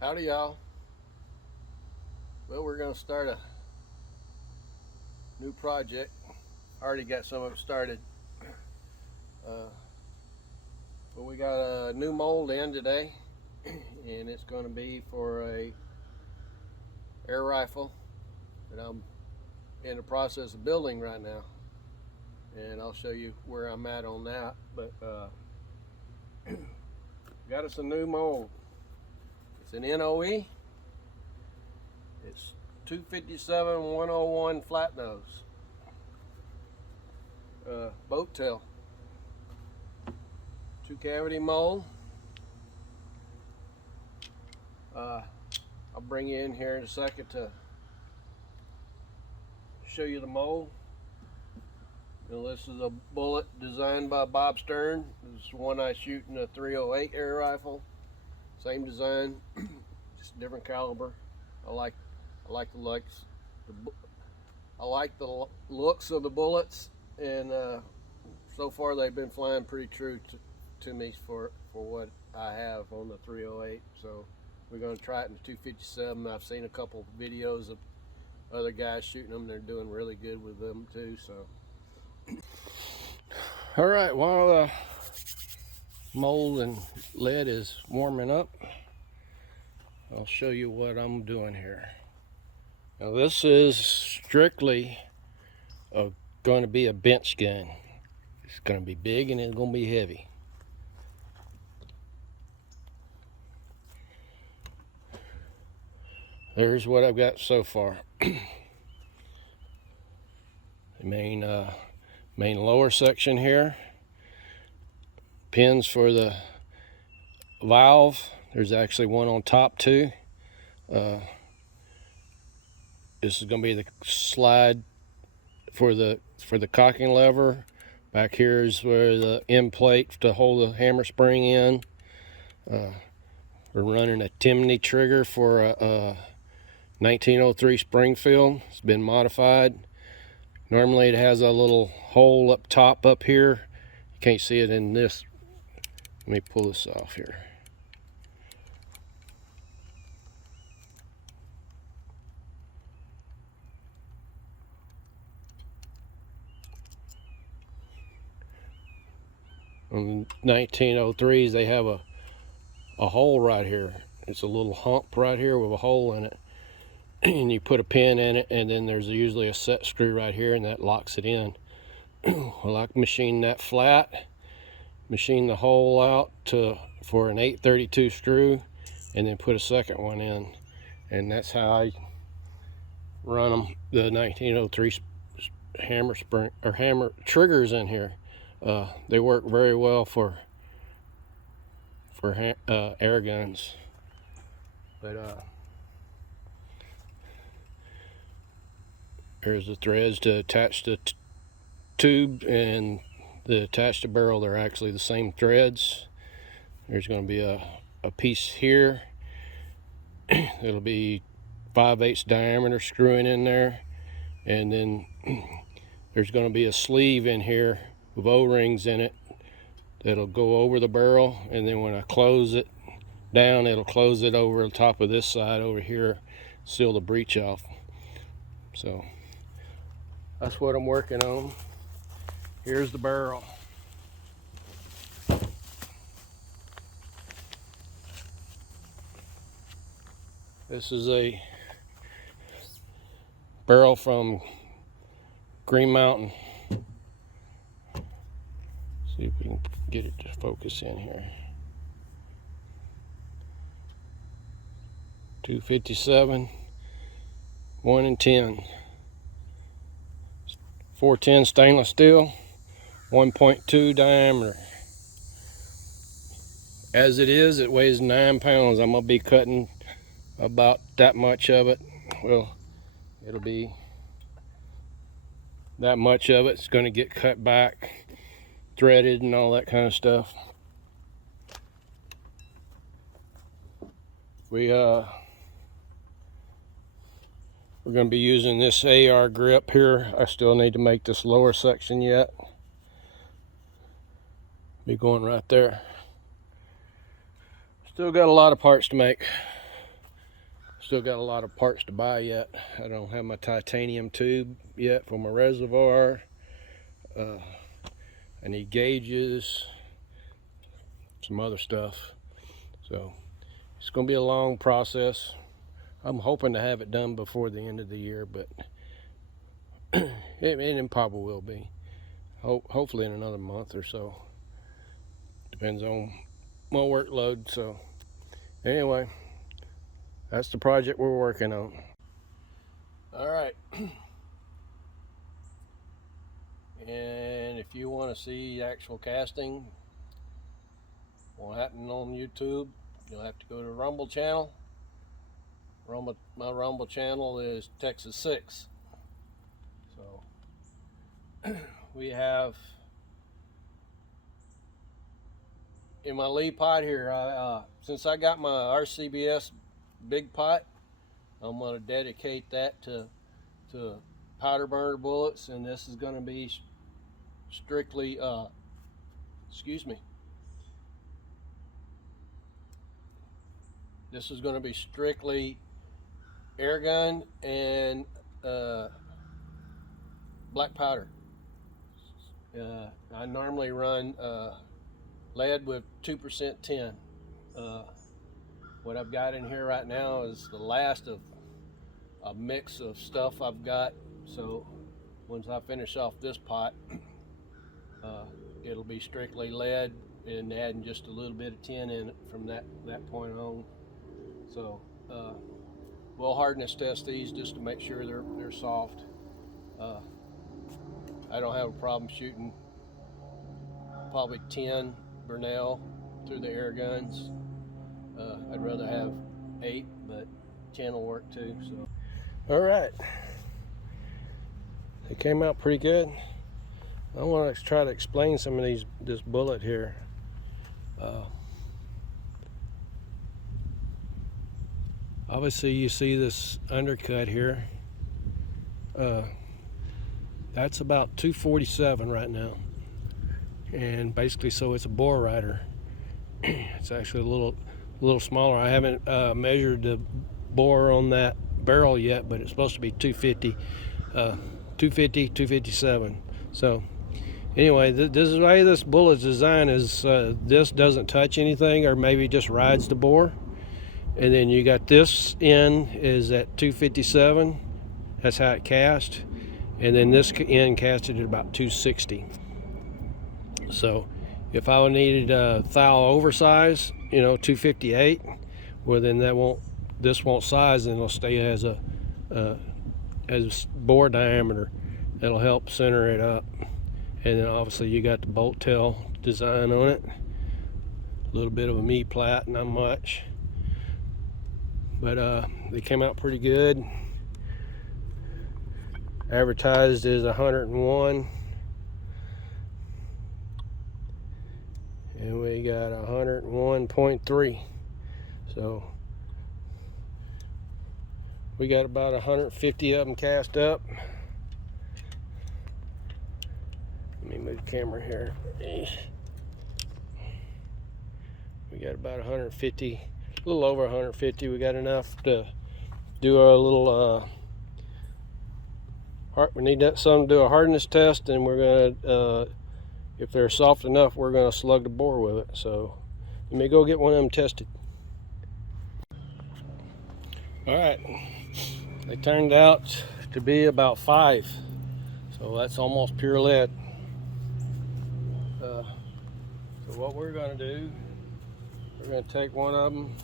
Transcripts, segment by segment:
Howdy, y'all. Well, we're going to start a new project. Already got some of it started. But we got a new mold in today, and it's going to be for a air rifle that I'm in the process of building right now. And I'll show you where I'm at on that. But got us a new mold. It's an NOE. It's 257-101 flat nose. Boat tail. 2-cavity mold. I'll bring you in here in a second to show you the mold. Now, this is a bullet designed by Bob Stern. This is one I shoot in a 308 air rifle. Same design, just different caliber. I like the looks. I like the looks of the bullets, and so far they've been flying pretty true to me for what I have on the 308. So we're going to try it in the 257. I've seen a couple videos of other guys shooting them. They're doing really good with them too. So, all right, while the mold and lead is warming up, I'll show you what I'm doing here. Now, this is strictly going to be a bench gun. It's going to be big and it's going to be heavy. There's what I've got so far. The main lower section here. Pins for the valve. There's actually one on top too. This is going to be the slide for the cocking lever. Back here is where the end plate to hold the hammer spring in. We're running a Timney trigger for a 1903 Springfield. It's been modified. Normally it has a little hole up top up here. You can't see it in this. Let me pull this off here. On 1903s they have a hole right here. It's a little hump right here with a hole in it. And you put a pin in it, and then there's usually a set screw right here, and that locks it in. Well, I machine that flat, machine the hole out for an 832 screw, and then put a second one in. And that's how I run them, the 1903 hammer spring or hammer triggers in here. They work very well for air guns. But there's the threads to attach the tube and the attach the barrel. They're actually the same threads. There's going to be a piece here. It'll be 5/8 diameter screwing in there, and then there's going to be a sleeve in here with O-rings in it that'll go over the barrel, and then when I close it down, it'll close it over the top of this side over here, seal the breech off. So that's what I'm working on. Here's the barrel. This is a barrel from Green Mountain. See if we can get it to focus in here. 257, 1 and 10. 410 stainless steel, 1.2 diameter. As it is, it weighs 9 pounds. I'm gonna be cutting about that much of it. Well, it'll be that much of it's gonna get cut back, threaded and all that kind of stuff. We're going to be using this AR grip here. I still need to make this lower section yet. Be going right there. Still got a lot of parts to make. Still got a lot of parts to buy yet. I don't have my titanium tube yet for my reservoir. I need gauges, some other stuff. So it's going to be a long process. I'm hoping to have it done before the end of the year, but it probably will be. Hopefully in another month or so. Depends on my workload. So anyway, that's the project we're working on. All right. And if you want to see actual casting, what happened on YouTube, you'll have to go to Rumble channel. My Rumble channel is Texas 6. So we have in my lead pot here, since I got my RCBS big pot, I'm going to dedicate that to powder burner bullets, and this is going to be strictly this is going to be strictly air gun and black powder. I normally run lead with 2% tin. What I've got in here right now is the last of a mix of stuff I've got. So once I finish off this pot, it'll be strictly lead and adding just a little bit of tin in it from that point on. So we'll hardness test these just to make sure they're soft. I don't have a problem shooting probably 10 Burnell through the air guns. I'd rather have 8, but 10 will work too. So, all right, they came out pretty good. I want to try to explain some of this bullet here. Obviously, you see this undercut here. That's about 247 right now, and basically, so it's a bore rider. It's actually a little smaller. I haven't measured the bore on that barrel yet, but it's supposed to be 250, 257. So anyway, this is the way this bullet's designed is this doesn't touch anything, or maybe just rides the bore. And then you got this end is at 257. That's how it cast. And then this end casted at about 260. So if I needed a thou oversize, 258, well then this won't size, and it'll stay as a bore diameter. That'll help center it up. And then obviously you got the bolt tail design on it. A little bit of a me-plat, not much. But they came out pretty good. Advertised as 101. And we got 101.3. So we got about 150 of them cast up. Let me move the camera here. We got about 150, a little over 150. We got enough to do a little we need some to do a hardness test, and we're gonna if they're soft enough, we're gonna slug the bore with it. So let me go get one of them tested. All right, they turned out to be about 5, so that's almost pure lead. So what we're gonna do, we're gonna take one of them,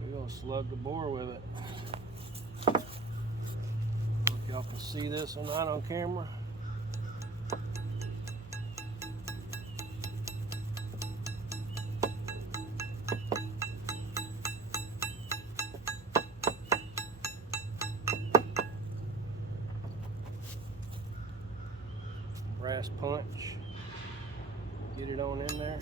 we're gonna slug the bore with it. Y'all can see this or not on camera. Brass punch. Get it on in there.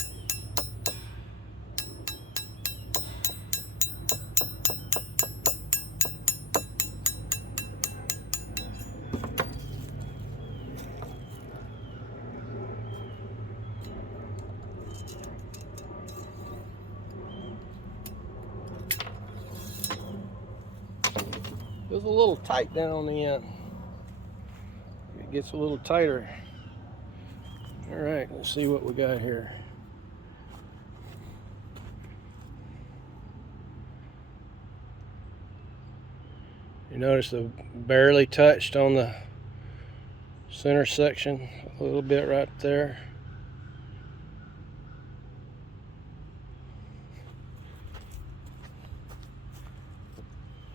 feels a little tight down on the end. It gets a little tighter. All right, let's see what we got here. You notice the barely touched on the center section a little bit right there.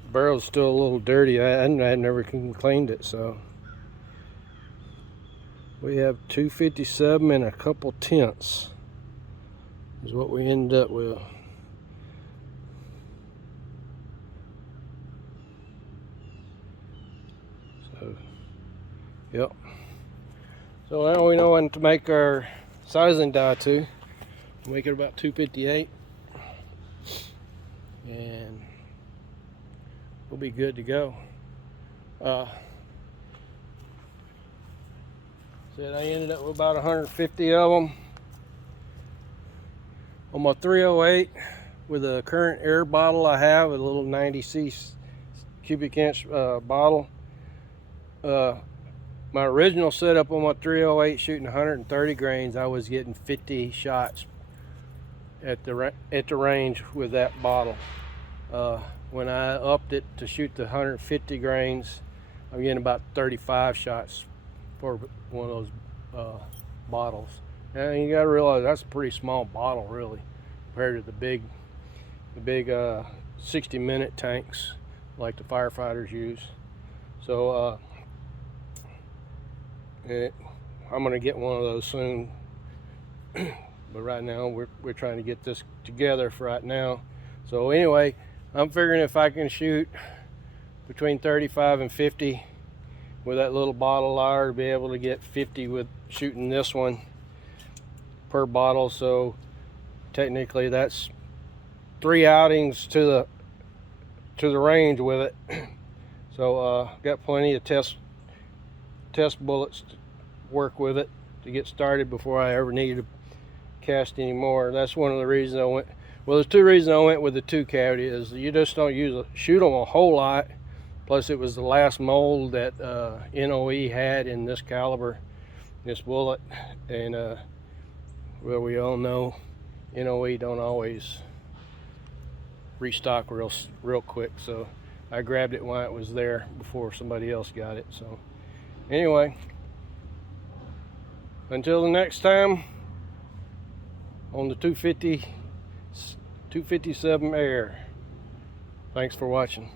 The barrel's still a little dirty. I never cleaned it, so we have 257 and a couple tenths is what we ended up with. So, yep. So now we know when to make our sizing die to. Make it about 258, and we'll be good to go. Said I ended up with about 150 of them on my 308 with a current air bottle I have, a little 90 cubic inch bottle. My original setup on my 308 shooting 130 grains, I was getting 50 shots at the range with that bottle. When I upped it to shoot the 150 grains, I'm getting about 35 shots for one of those bottles. And you gotta realize that's a pretty small bottle, really, compared to the big 60-minute tanks like the firefighters use. So I'm gonna get one of those soon. But right now we're trying to get this together for right now. So anyway, I'm figuring if I can shoot between 35 and 50 with that little bottle to be able to get 50 with shooting this one per bottle. So technically that's 3 outings to the range with it. So got plenty of test bullets to work with it to get started before I ever need to cast anymore. That's one of the reasons I went. Well, there's 2 reasons I went with the 2 cavity. Is you just don't shoot them a whole lot. Plus, it was the last mold that NOE had in this caliber, this bullet, and well, we all know NOE don't always restock real quick. So I grabbed it while it was there before somebody else got it. So anyway, until the next time on the 257 Air. Thanks for watching.